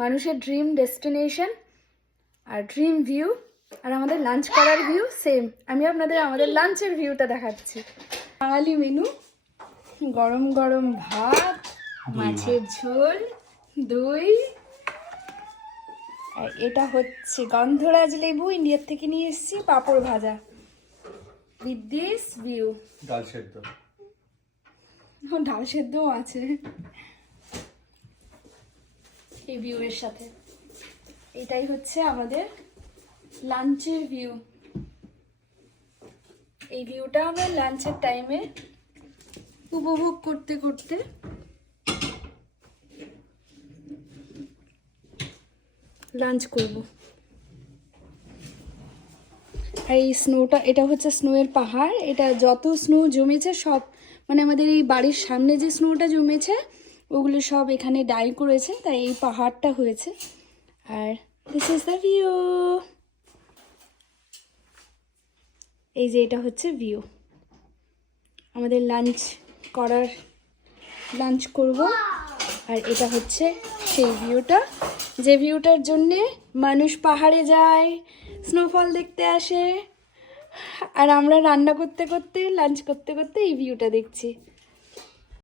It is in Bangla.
মানুষের ড্রিম ডেস্টিনেশন আর ড্রিম ভিউ, আর আমাদের লাঞ্চ করার ভিউ সেম। আমি আপনাদের আমাদের লাঞ্চের ভিউটা দেখাচ্ছি। বাঙালি মেনু, গরম গরম ভাত, মাছের ঝোল, দই, আর এটা হচ্ছে গন্ধরাজ লেবু, ইন্ডিয়ার থেকে নিয়ে এসেছি, পাঁপড় ভাজা, উইথ দিস ভিউ। ডাল সেদ্ধ, ডাল সেদ্ধও আছে এই ভিউ এর সাথে। এটাই হচ্ছে আমাদের লাঞ্চের ভিউ। এই ভিউটা আমরা লাঞ্চের টাইমে উপভোগ করতে করতে লাঞ্চ করব। আর এই স্নোটা, এটা হচ্ছে স্নোয়ের পাহাড়। এটা যত স্নো জমেছে সব, মানে আমাদের এই বাড়ির সামনে যে স্নোটা জমেছে ওগুলো সব এখানে ডাই করেছে, তাই এই পাহাড়টা হয়েছে। আর দিস ইজ দ্য ভিউ। এই যে এটা হচ্ছে ভিউ। আমাদের লাঞ্চ করব। আর এটা হচ্ছে সেই ভিউটা, যে ভিউটার জন্যে মানুষ পাহাড়ে যায়, স্নোফল দেখতে আসে, আর আমরা রান্না করতে করতে লাঞ্চ করতে করতে এই ভিউটা দেখছি।